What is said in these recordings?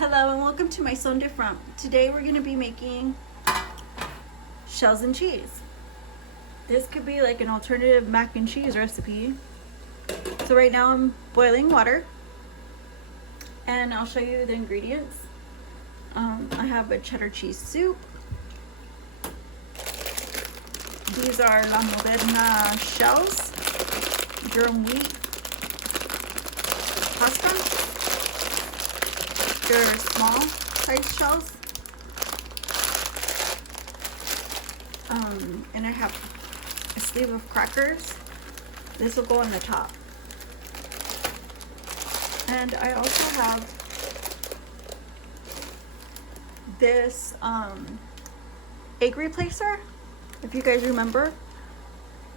Hello and welcome to my Son Different. Today we're going to be making shells and cheese. This could be like an alternative mac and cheese recipe. So right now I'm boiling water and I'll show you the ingredients. I have a cheddar cheese soup. These are La Moderna shells, durum wheat pasta. They're small size shells. And I have a sleeve of crackers. This will go on the top. And I also have this egg replacer, if you guys remember.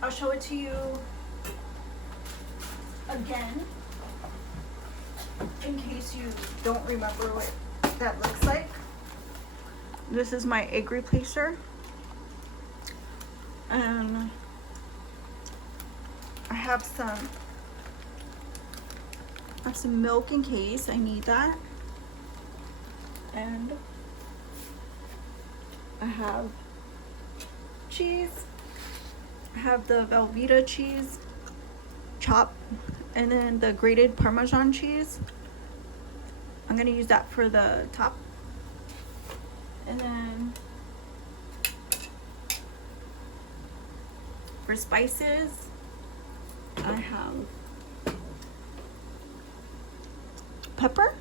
I'll show it to you again in case you don't remember what that looks like. This is my egg replacer, and I have some milk in case I need that, and I have cheese. I have the Velveeta cheese chopped, and then the grated Parmesan cheese. I'm gonna use that for the top. And then for spices, I have pepper.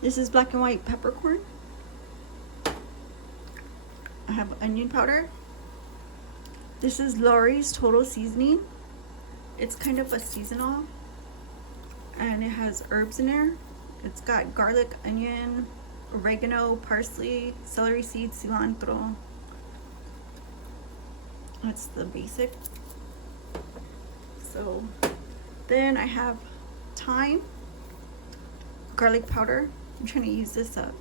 This is black and white peppercorn. I have onion powder. This is Lawry's Total Seasoning. It's kind of a seasonal, and it has herbs in there. It's got garlic, onion, oregano, parsley, celery seeds, cilantro. That's the basic. So then I have thyme, garlic powder. I'm trying to use this up.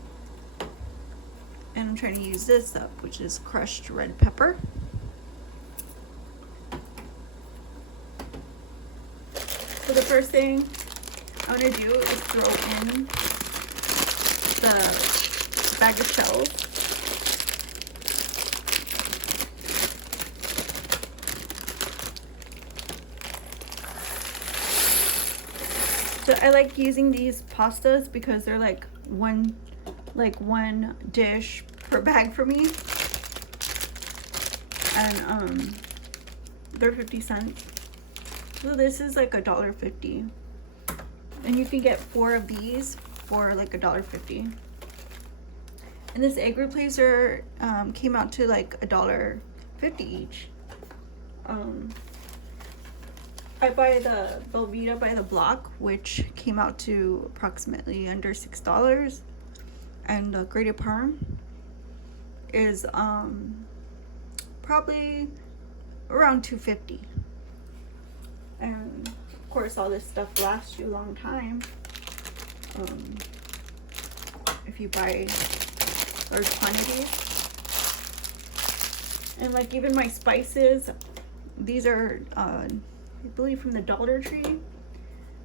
And I'm trying to use this up, which is crushed red pepper. So the first thing I'm going to do is throw in the bag of shells. So I like using these pastas because they're like one dish per bag for me. And they're 50 cents. So this is like $1.50. And you can get 4 of these for like $1.50. And this egg replacer came out to like $1.50 each. I buy the Velveeta by the block, which came out to approximately under $6. And the grated Parm is probably around $2.50. And of course all this stuff lasts you a long time if you buy large quantities. And like even my spices, these are I believe from the Dollar Tree.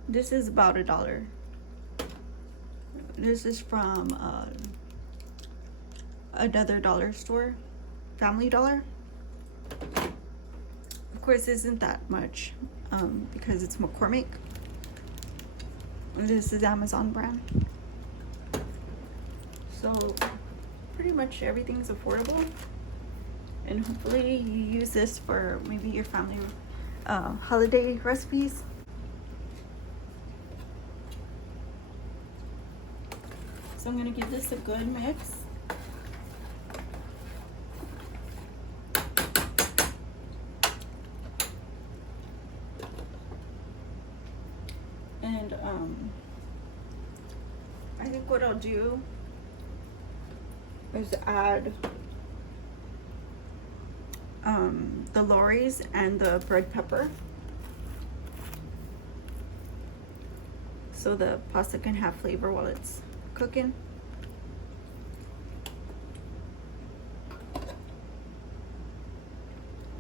This is about $1. This is from another dollar store, Family Dollar. Of course, isn't that much because it's McCormick. This is Amazon brand. So pretty much everything's affordable, and hopefully you use this for maybe your family holiday recipes. So I'm gonna give this a good mix. And I think what I'll do is add the Lawry's and the red pepper, so the pasta can have flavor while it's cooking.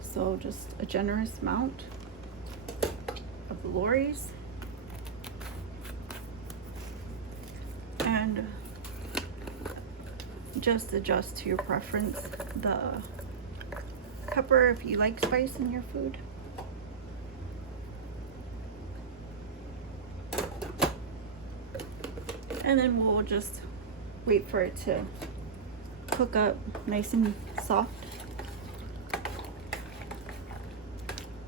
So just a generous amount of the Lawry's. And just adjust to your preference the pepper if you like spice in your food. And then we'll just wait for it to cook up nice and soft.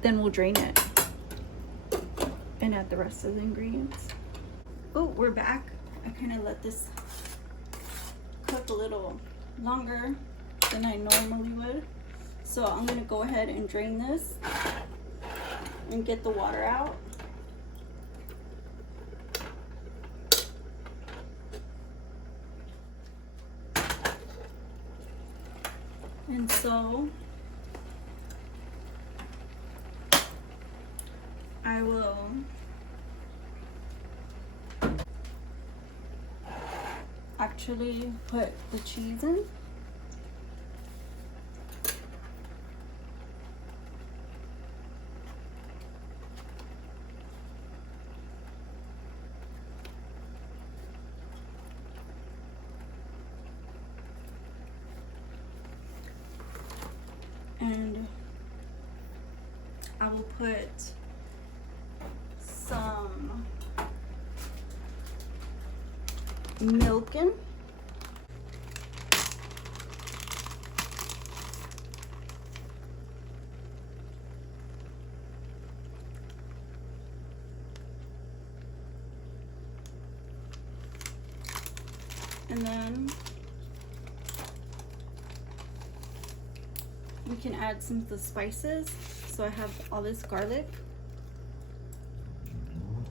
Then we'll drain it and add the rest of the ingredients. Oh, we're back. I kind of let this cook a little longer than I normally would. So I'm gonna go ahead and drain this and get the water out. And so I will actually put the cheese in. And I will put some milk in. And then we can add some of the spices. So I have all this garlic.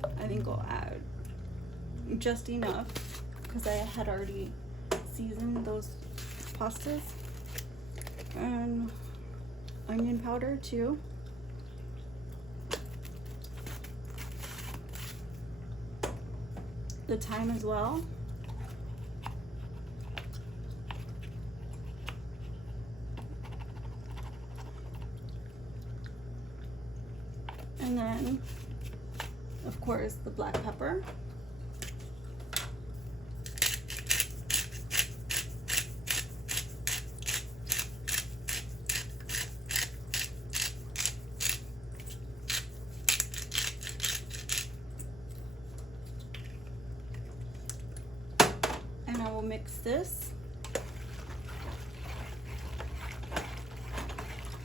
I think I'll add just enough because I had already seasoned those pastas. And onion powder too. The thyme as well. And then, of course, the black pepper. And I will mix this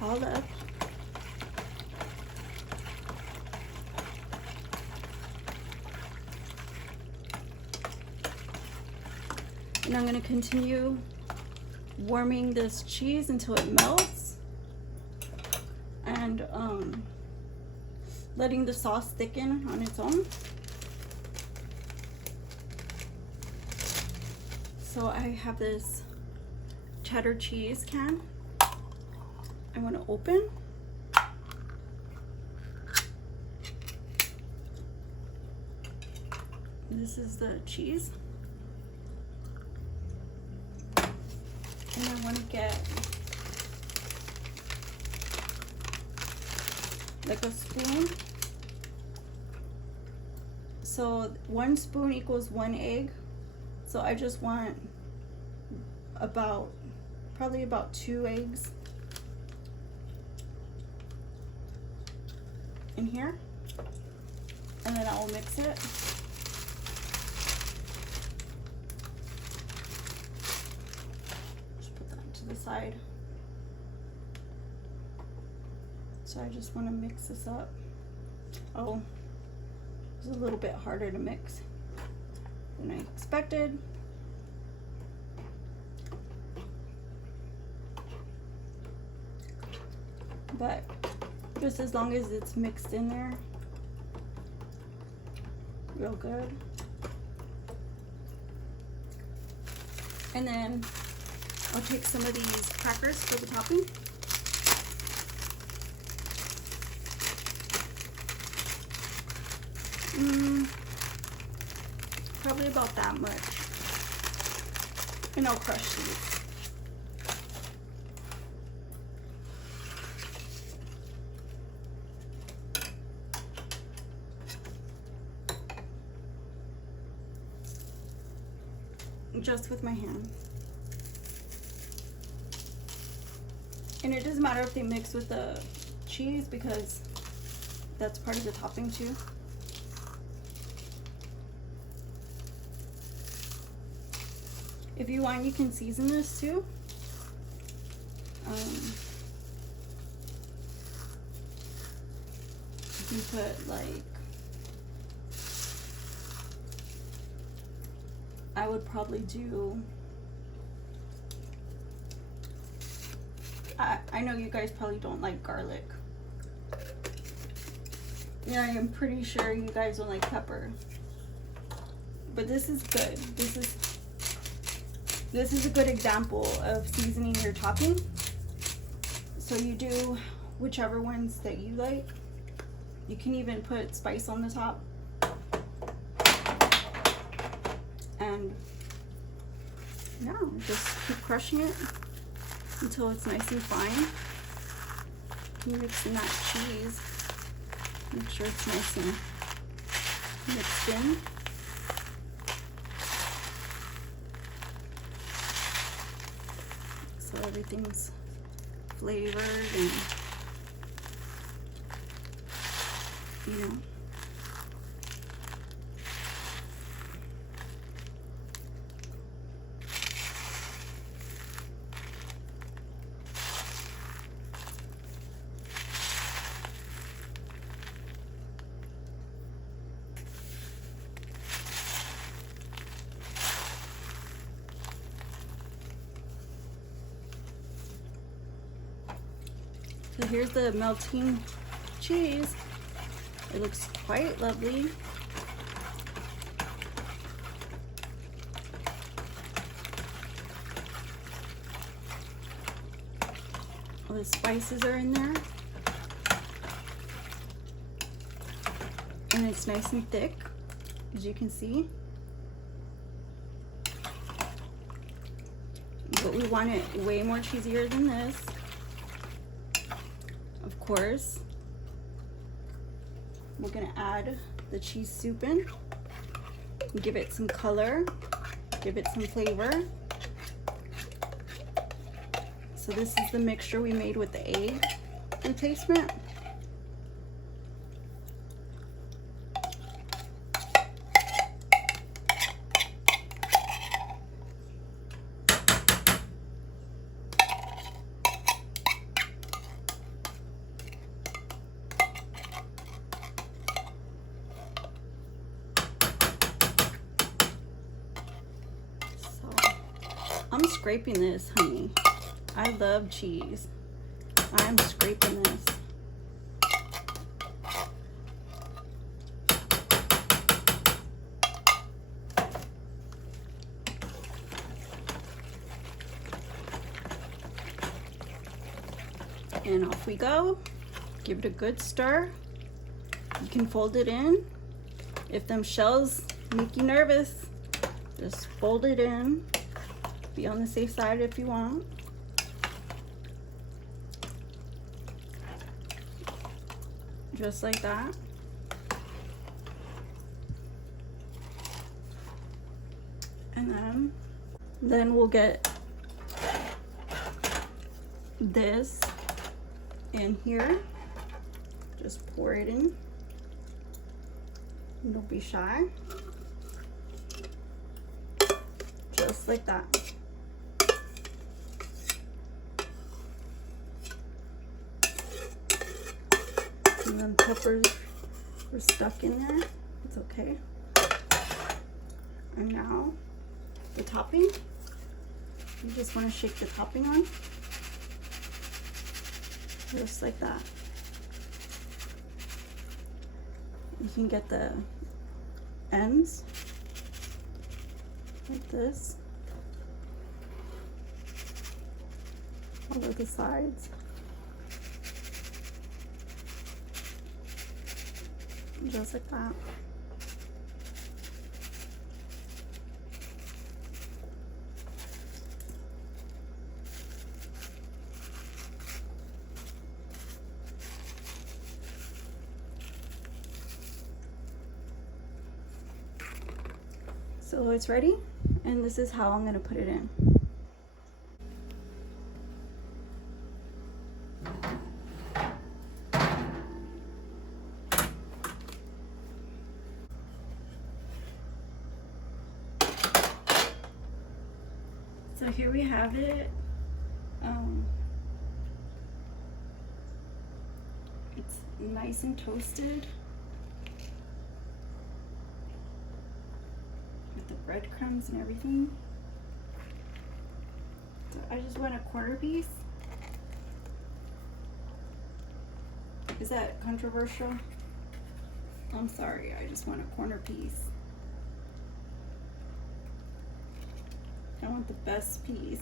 all up. And I'm going to continue warming this cheese until it melts and letting the sauce thicken on its own. So I have this cheddar cheese can I want to open. This is the cheese. And I want to get like a spoon. So 1 spoon equals 1 egg. So I just want probably about 2 eggs in here. And then I will mix it. The side. So I just want to mix this up. Oh, it's a little bit harder to mix than I expected. But just as long as it's mixed in there real good. And then I'll take some of these crackers for the topping. Probably about that much. And I'll crush these. Just with my hand. And it doesn't matter if they mix with the cheese because that's part of the topping too. If you want, you can season this too. You can put like, I would probably do, I know you guys probably don't like garlic. Yeah, I'm pretty sure you guys don't like pepper. But this is good. This is a good example of seasoning your topping. So you do whichever ones that you like. You can even put spice on the top. And now just keep crushing it until it's nice and fine. You mix in that cheese. Make sure it's nice and mixed in. So everything's flavored and, you know. So here's the melting cheese. It looks quite lovely. All the spices are in there. And it's nice and thick, as you can see. But we want it way more cheesier than this. Of course, we're gonna add the cheese soup in, give it some color, give it some flavor. So this is the mixture we made with the egg replacement. I'm scraping this, honey. I love cheese. I'm scraping this. And off we go. Give it a good stir. You can fold it in. If them shells make you nervous, just fold it in. Be on the safe side if you want. Just like that. And then we'll get this in here. Just pour it in. Don't be shy. Just like that. And then peppers were stuck in there. It's okay. And now the topping. You just want to shake the topping on. Just like that. You can get the ends like this. All of the sides. Just like that. So it's ready, and this is how I'm going to put it in. So here we have it. It's nice and toasted with the breadcrumbs and everything. So I just want a quarter piece. Is that controversial? I'm sorry, I just want a corner piece. I want the best piece.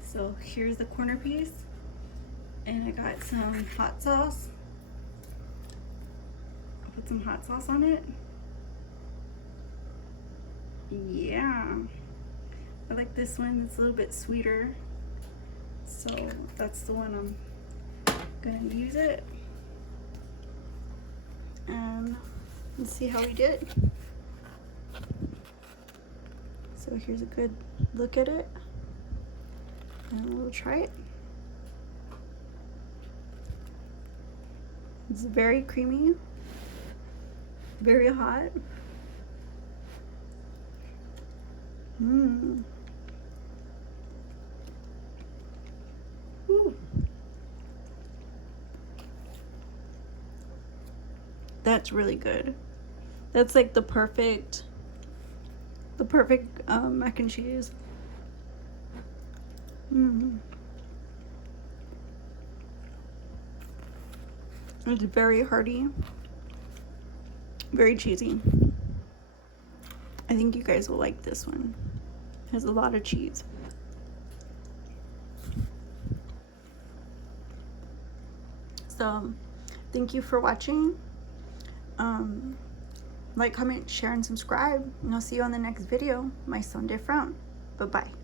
So here's the corner piece, and I got some hot sauce. I'll put some hot sauce on it. Yeah, I like this one. It's a little bit sweeter, so that's the one I'm gonna use it. And let's see how we did. So here's a good look at it, and we'll try it. It's very creamy, very hot. Ooh. That's really good. That's like the perfect mac and cheese. It's very hearty, very cheesy. I think you guys will like this one. It has a lot of cheese. So thank you for watching. Like, comment, share, and subscribe, and I'll see you on the next video. My son different. Bye bye.